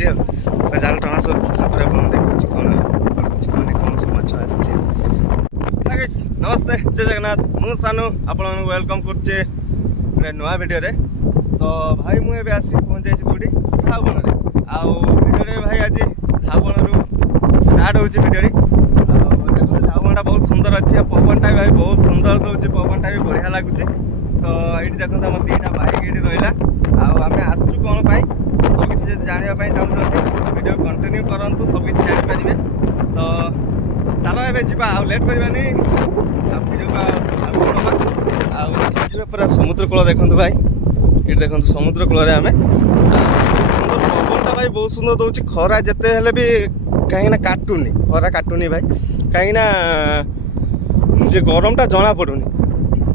କରୁଛି ଆଉ ଜାଲ ଟଣା ସବୁ ତାପରେ ଆପଣଙ୍କୁ ଦେଖୁଛି କ'ଣ ସବୁ ମାଛ ଆସିଛି। ନମସ୍ତେ ଜୟ ଜଗନ୍ନାଥ, ମୁଁ ସାନୁ ଆପଣମାନଙ୍କୁ ୱେଲକମ୍ କରୁଛି ଗୋଟେ ନୂଆ ଭିଡ଼ିଓରେ। ତ ଭାଇ ମୁଁ ଏବେ ଆସି ପହଞ୍ଚାଇଛି କେଉଁଠି ଝାଉବଣରେ। ଆଉ ଭିଡ଼ିଓରେ ଭାଇ ଆଜି ଝାଉବଣରୁ ଷ୍ଟାର୍ଟ ହେଉଛି ଭିଡ଼ିଓଟି। ଆଉ ଦେଖନ୍ତୁ ଝାଉବଣଟା ବହୁତ ସୁନ୍ଦର ଅଛି ଆଉ ପବନଟା ବି ଭାଇ ବହୁତ ସୁନ୍ଦର ଦେଉଛି, ପବନଟା ବି ବଢ଼ିଆ ଲାଗୁଛି। ତ ଏଇଠି ଦେଖନ୍ତୁ ଆମର ଦୁଇଟା ବାଇକ୍ ଏଇଠି ରହିଲା। ଆଉ ଆମେ ଆସିଛୁ କ'ଣ ପାଇଁ ସବୁକିଛି ଯଦି ଜାଣିବା ପାଇଁ ଚାହୁଁଛନ୍ତି ଭିଡ଼ିଓ କଣ୍ଟିନ୍ୟୁ କରନ୍ତୁ, ସବୁକିଛି ଜାଣିପାରିବେ। ତ ଚାଲ ଏବେ ଯିବା, ଆଉ ଲେଟ୍ କରିବାନି, ଆଉ ଭିଡ଼ିଓକୁ ଆଗକୁ ନେବା। ଆଉ ଦେଖିବେ ପୁରା ସମୁଦ୍ର କୂଳ ଦେଖନ୍ତୁ ଭାଇ, ଏଠି ଦେଖନ୍ତୁ ସମୁଦ୍ର କୂଳରେ ଆମେ ସୁନ୍ଦର ପବନଟା ଭାଇ ବହୁତ ସୁନ୍ଦର ଦେଉଛି। ଖରା ଯେତେ ହେଲେ ବି କାହିଁକିନା କାଟୁନି, ଖରା କାଟୁନି ଭାଇ, କାହିଁକିନା ସେ ଗରମଟା ଜଣାପଡ଼ୁନି।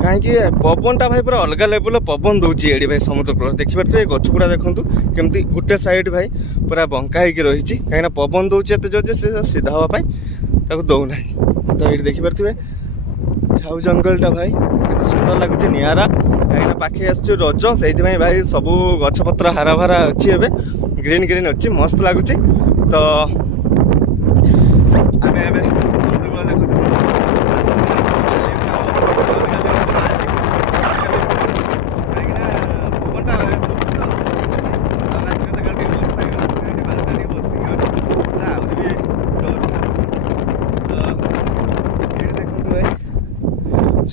କାହିଁକି ପବନଟା ଭାଇ ପୁରା ଅଲଗା ଲେବୁଲ୍ର ପବନ ଦେଉଛି ଏଠି ଭାଇ ସମୁଦ୍ର କୂଳରେ। ଦେଖିପାରୁଥିବେ ଏ ଗଛଗୁଡ଼ା ଦେଖନ୍ତୁ କେମିତି ଗୋଟେ ସାଇଡ଼୍ ଭାଇ ପୁରା ବଙ୍କା ହେଇକି ରହିଛି, କାହିଁକିନା ପବନ ଦେଉଛି ଏତେ ଜୋର ଯେ ସେ ସିଧା ହେବା ପାଇଁ ତାକୁ ଦେଉନାହିଁ। ତ ଏଇଠି ଦେଖିପାରୁଥିବେ ଝାଉ ଜଙ୍ଗଲଟା ଭାଇ କେତେ ସୁନ୍ଦର ଲାଗୁଛି, ନିଆରା। କାହିଁକିନା ପାଖେଇ ଆସୁଛି ରଜ, ସେଇଥିପାଇଁ ଭାଇ ସବୁ ଗଛପତ୍ର ହାରାଭରା ଅଛି, ଏବେ ଗ୍ରୀନ୍ ଗ୍ରୀନ୍ ଅଛି, ମସ୍ତ ଲାଗୁଛି। ତ ଆମେ ଏବେ ସମୁଦ୍ର କୂଳ ଦେଖୁଛୁ।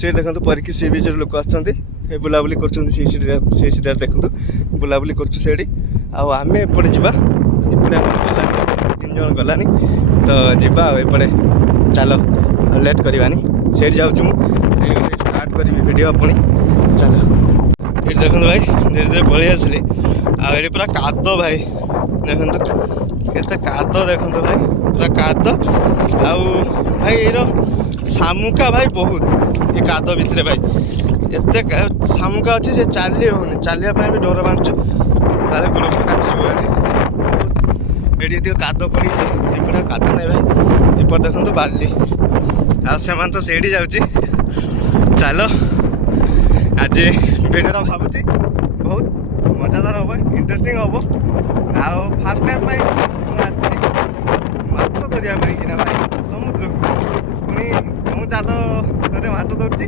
ସେଠି ଦେଖନ୍ତୁ ପରିକି ସି ବିଚ୍ରେ ଲୋକ ଆସୁଛନ୍ତି, ବୁଲାବୁଲି କରୁଛନ୍ତି। ସେଇ ସିଧାରେ ଦେଖନ୍ତୁ ବୁଲାବୁଲି କରୁଛୁ ସେଇଠି। ଆଉ ଆମେ ଏପଟେ ଯିବା, ଏପଟେ ଗଲାନି, 3 ଜଣ ଗଲାନି। ତ ଯିବା ଆଉ ଏପଟେ, ଚାଲ ଆଉ ଲେଟ୍ କରିବାନି। ସେଇଠି ଯାଉଛି ମୁଁ, ସେଇଠି ଷ୍ଟାର୍ଟ କରିବି ଭିଡ଼ିଓ ପୁଣି। ଚାଲ ଏଠି ଦେଖନ୍ତୁ ଭାଇ ଧୀରେ ଧୀରେ ପଳେଇ ଆସିଲି। ଆଉ ଏଠି ପୁରା କାଦ ଭାଇ, ଦେଖନ୍ତୁ କେତେ କାଦ, ଦେଖନ୍ତୁ ଭାଇ ପୁରା କାଦ। ଆଉ ଭାଇ ଏଇର ଶାମୁକା ଭାଇ ବହୁତ ଏ କାଦ ଭିତରେ ଭାଇ, ଏତେ ଶାମୁକା ଅଛି ଯେ ଚାଲି ହେଉନି, ଚାଲିବା ପାଇଁ ବି ଡର ମାରୁଛୁ, କାଳେ ଗୋଡ଼ କାଟିଯିବ। ଏଠି ଏତିକ କାଦ ପଡ଼ିଛି, ଏପଟେ କାଦ ନାହିଁ ଭାଇ, ଏପଟେ ଦେଖନ୍ତୁ ବାଲି। ଆଉ ସେମାନେ ତ ସେଇଠି ଯାଉଛି। ଚାଲ ଆଜି ଭିଡ଼ିଓଟା ଭାବୁଛି ବହୁତ ମଜାଦାର ହେବ, ଇଣ୍ଟରେଷ୍ଟିଂ ହେବ। ଆଉ ଫାର୍ଷ୍ଟ ଟାଇମ୍ ପାଇଁ ମୁଁ ଆସିଛି ମାଛ ଧରିବା ପାଇଁ କିନା ଭାଇ ସମୁଦ୍ରକୁ, ପୁଣି ମୁଁ ଜାଲରେ ମାଛ ଧରୁଛି,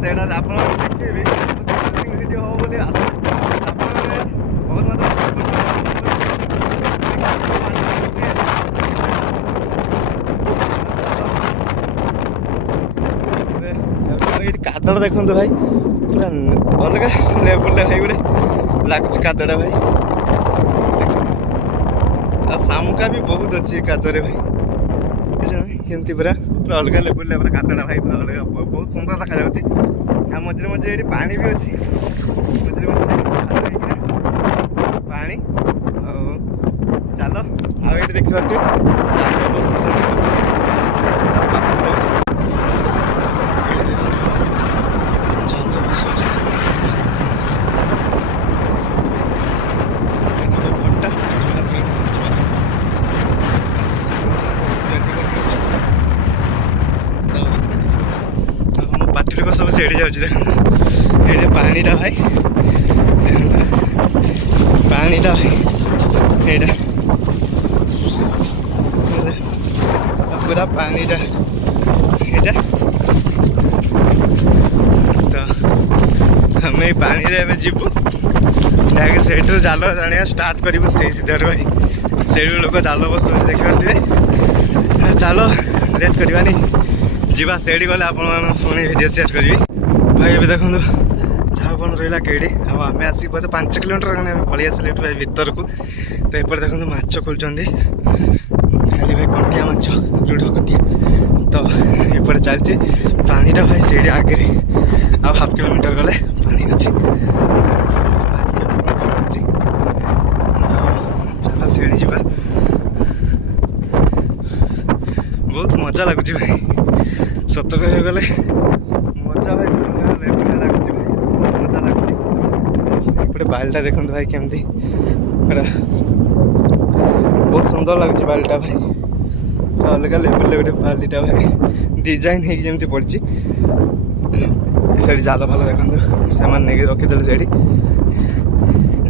ସେଇଟା ଆପଣ ଦେଖିବି ଇଣ୍ଟରେଷ୍ଟିଂ ଭିଡ଼ିଓ ହେବ ବୋଲି ଆଶା। ଆପଣମାନେ ବହୁତ ମାତ୍ରାରେ ଏଇଠି କାଦଟା ଦେଖନ୍ତୁ ଭାଇ ପୁରା ଅଲଗା ଲେବୁଲ୍ରେ ଭାଇ ଗୋଟେ ଲାଗୁଛି କାଦଟା ଭାଇ, ଦେଖନ୍ତୁ। ଆଉ ଶାମୁକା ବି ବହୁତ ଅଛି ଏ କାଦରେ ଭାଇ, କେମିତି ପୁରା ଅଲଗା ଲେବୁଲ୍ରେ ପୁରା କାଦଟା ଭାଇ, ପୁରା ଅଲଗା ବହୁତ ସୁନ୍ଦର ଦେଖାଯାଉଛି। ଆଉ ମଝିରେ ମଝିରେ ଏଠି ପାଣି ବି ଅଛି, ମଝିରେ ମଝିରେ ପାଣି। ଆଉ ଚାଲ, ଆଉ ଏଇଠି ଦେଖିପାରୁଥିବେ ଜାଲ ବସୁଛନ୍ତି, ଜାଲ ପାଖକୁ ଯାଉଛି, ଜାଲ ବସୁଛି। ପାଟିରେ ସବୁ ସେଠି ଯାଉଛି, ଦେଖନ୍ତୁ ଏଇଠି ପାଣିଟା ଭାଇ, ଦେଖନ୍ତୁ ପାଣିଟା ଭାଇ ଏଇଟା ପୁରା ପାଣିଟା ଏଇଟା। ତ ଆମେ ଏଇ ପାଣିରେ ଏବେ ଯିବୁ, ଯାଇକି ସେଇଠାରୁ ଜାଲ ଜାଣିବା ଷ୍ଟାର୍ଟ କରିବୁ। ସେଇ ସିଧାରୁ ଭାଇ ସେଇଠୁ ଲୋକ ଜାଲ ବସୁଛି, ଦେଖିପାରୁଥିବେ। ଚାଲ ଲେଟ୍ କରିବାନି, ଯିବା। ସେଇଠି ଗଲେ ଆପଣମାନଙ୍କୁ ପୁଣି ଭିଡ଼ିଓ ସେୟାର କରିବି। ଭାଇ ଏବେ ଦେଖନ୍ତୁ ଝାଉବଣ ରହିଲା କେଇଠି, ଆଉ ଆମେ ଆସିକି ବୋଧେ 5 କିଲୋମିଟର ଖଣ୍ଡେ ପଳେଇ ଆସିଲେ ଏଠୁ ଭାଇ ଭିତରକୁ। ତ ଏପଟେ ଦେଖନ୍ତୁ ମାଛ ଖୋଲୁଛନ୍ତି, ଖାଲି ଭାଇ କଣ୍ଟିଆ ମାଛ, ଲୁଢ଼ କଣ୍ଟିଆ। ତ ଏପଟେ ଚାଲିଛି ପାଣିଟା ଭାଇ ସେଇଠି ଆଗରେ, ଆଉ 1/2 କିଲୋମିଟର ଗଲେ ପାଣି ଅଛି। ଆଉ ଚାଲ ସେଇଠି ଯିବା, ବହୁତ ମଜା ଲାଗୁଛି ଭାଇ, ସତ କହିବାକୁ ଗଲେ ମଜା ଭାଇ ଲାଗୁଛି ଭାଇ, ମଜା ଲାଗୁଛି। ଏପଟେ ବାଲିଟା ଦେଖନ୍ତୁ ଭାଇ କେମିତି ପୁରା ବହୁତ ସୁନ୍ଦର ଲାଗୁଛି ବାଲିଟା ଭାଇ, ଅଲଗା ଲେବୁଲ୍ରେ ଗୋଟେ ବାଲିଟା ଭାଇ ଡିଜାଇନ୍ ହେଇକି ଯେମିତି ପଡ଼ିଛି। ସେଇଠି ଜାଲ ଫାଲ ଦେଖନ୍ତୁ ସେମାନେ ନେଇକି ରଖିଦେଲେ ସେଇଠି।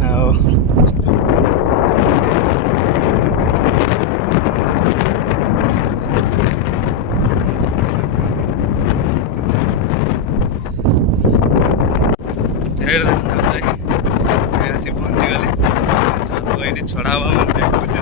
ଆଉ ଏଇଠି ଦେଖନ୍ତୁ ଭାଇ ଆସି ପହଞ୍ଚିଗଲି। ଏଇଠି ଛଡ଼ା ହବ ମୁଁ ଦେଖୁଛି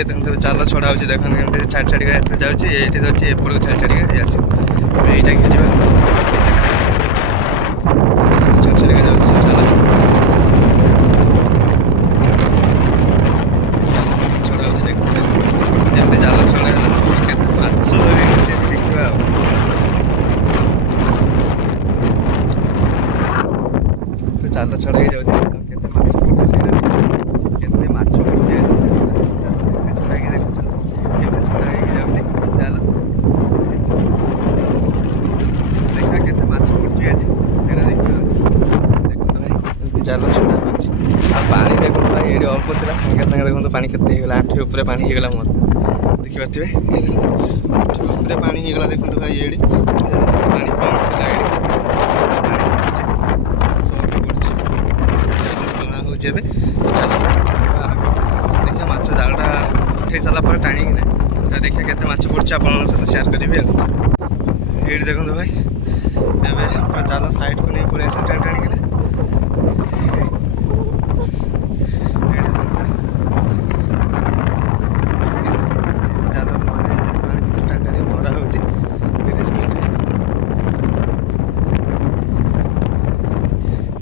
देखते चाल छड़ा हो देखते छाड़ छाड़िका जाऊँगी ये अच्छी एपड़ छाड़ छाड़िका आस यहीटा कि छाड़ छाड़िका जाऊँगी छड़ा हो देखते जाल छड़ा माछ देखा जाल छड़ा जाऊँगी माछ पड़े जाल छड़ा पानी देख भाई ये अल्प थी सागे सागे देखो पानी केते आंठी उपरे पानी होगा मोर देखिपे आंठी उपरे पानी होगा देखो भाई ये पानी कम थी देखिए माछ जालटा उठे सारापर टाणिकिना देखिए केते माछ पड़छ आप सेयार करी ये देखो भाई पूरा जाल साइड को नहीं पड़े टाणिकिना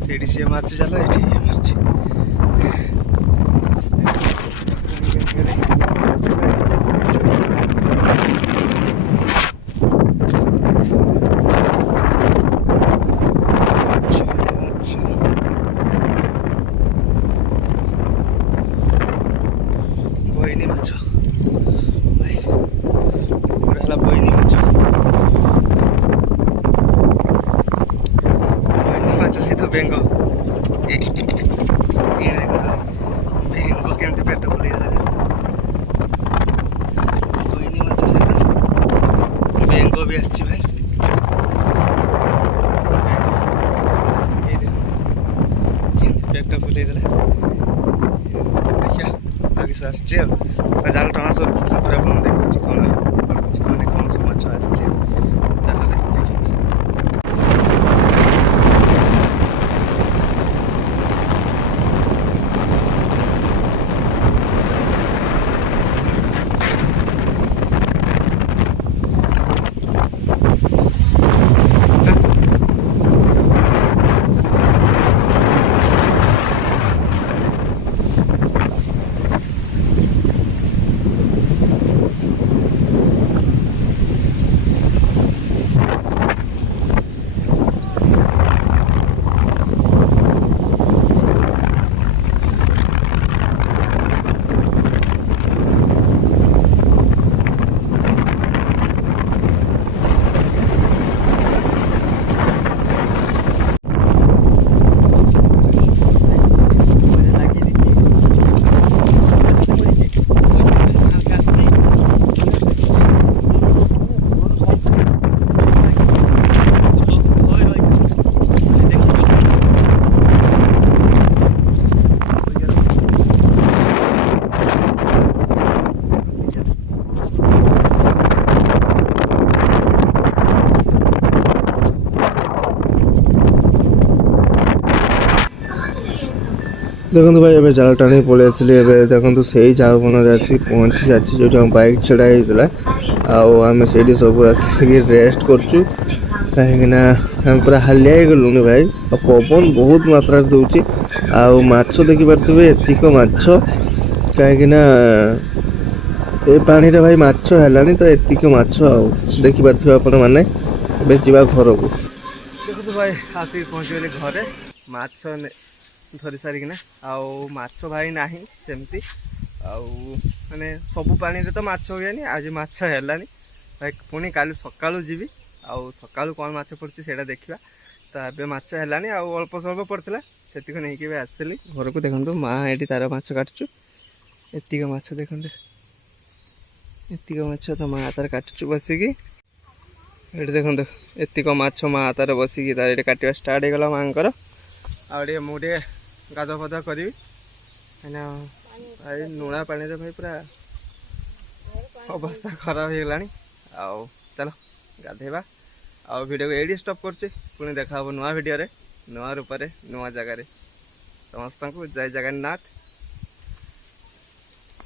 सीढ़ी सी मार्च चलो ये मार्च बहनी माछ पूरा बहनी माछ सहित बेंग बेंग केमती पेट फुल बहनी माछ सहित बेंग भी आसची भाई पेट फुल देखिया आगे आसची जाल टना सब देखी कौन पड़ुची कौन कौन सब माछ आसची जाल देखिए ଦେଖନ୍ତୁ ଭାଇ ଏବେ ଜାଲ ଟାଣି ପଳେଇ ଆସିଲି। ଏବେ ଦେଖନ୍ତୁ ସେଇ ଜାଲ ବଣରେ ଆସି ପହଞ୍ଚି ସାରିଛି ଯେଉଁଠି ଆମ ବାଇକ୍ ଛଡ଼ା ହେଇଥିଲା। ଆଉ ଆମେ ସେଇଠି ସବୁ ଆସିକି ରେଷ୍ଟ କରୁଛୁ କାହିଁକିନା ଆମେ ପୁରା ହାଲିଆ ହେଇଗଲୁଣି ଭାଇ। ଆଉ ପବନ ବହୁତ ମାତ୍ରାରେ ଦେଉଛି। ଆଉ ମାଛ ଦେଖିପାରୁଥିବେ ଏତିକ ମାଛ କାହିଁକିନା ଏ ପାଣିରେ ଭାଇ ମାଛ ହେଲାଣି ତ ଏତିକି ମାଛ ଆଉ ଦେଖିପାରୁଥିବେ ଆପଣମାନେ। ଏବେ ଯିବା ଘରକୁ। ଦେଖନ୍ତୁ ଭାଇ ଆସିକି ପହଞ୍ଚିଗଲି ଘରେ ମାଛ ଧରି ସାରିକିନା। ଆଉ ମାଛ ଭାଇ ନାହିଁ ସେମିତି। ଆଉ ମାନେ ସବୁ ପାଣିରେ ତ ମାଛ ହୁଏନି, ଆଜି ମାଛ ହେଲାନି ଭାଇ। ପୁଣି କାଲି ସକାଳୁ ଯିବି, ଆଉ ସକାଳୁ କ'ଣ ମାଛ ପଡ଼ୁଛି ସେଇଟା ଦେଖିବା। ତ ଏବେ ମାଛ ହେଲାନି, ଆଉ ଅଳ୍ପ ସ୍ୱଳ୍ପ ପଡ଼ିଥିଲା ସେତିକି ନେଇକି ଏବେ ଆସିଲି ଘରକୁ। ଦେଖନ୍ତୁ ମା ଏଠି ତାର ମାଛ କାଟୁଛୁ। ଏତିକ ମାଛ ଦେଖନ୍ତୁ, ଏତିକ ମାଛ ତ ମା ତାର କାଟୁଛୁ ବସିକି। ଏଠି ଦେଖନ୍ତୁ ଏତିକ ମାଛ ମା ତାର ବସିକି ତାର ଏଠି କାଟିବା ଷ୍ଟାର୍ଟ ହେଇଗଲା ମାଆଙ୍କର। ଆଉ ଟିକେ ମୁଁ ଟିକେ ଗାଧୁଆ ପାଧୁଆ କରିବି କାହିଁକିନା ଭାଇ ଲୁଣା ପାଣିରେ ଭାଇ ପୁରା ଅବସ୍ଥା ଖରାପ ହେଇଗଲାଣି। ଆଉ ଚାଲ ଗାଧେଇବା। ଆଉ ଭିଡ଼ିଓକୁ ଏଇଠି ଷ୍ଟପ୍ କରୁଛି। ପୁଣି ଦେଖା ହେବ ନୂଆ ଭିଡ଼ିଓରେ, ନୂଆ ରୂପରେ, ନୂଆ ଜାଗାରେ। ସମସ୍ତଙ୍କୁ ଜୟ ଜଗନ୍ନାଥ।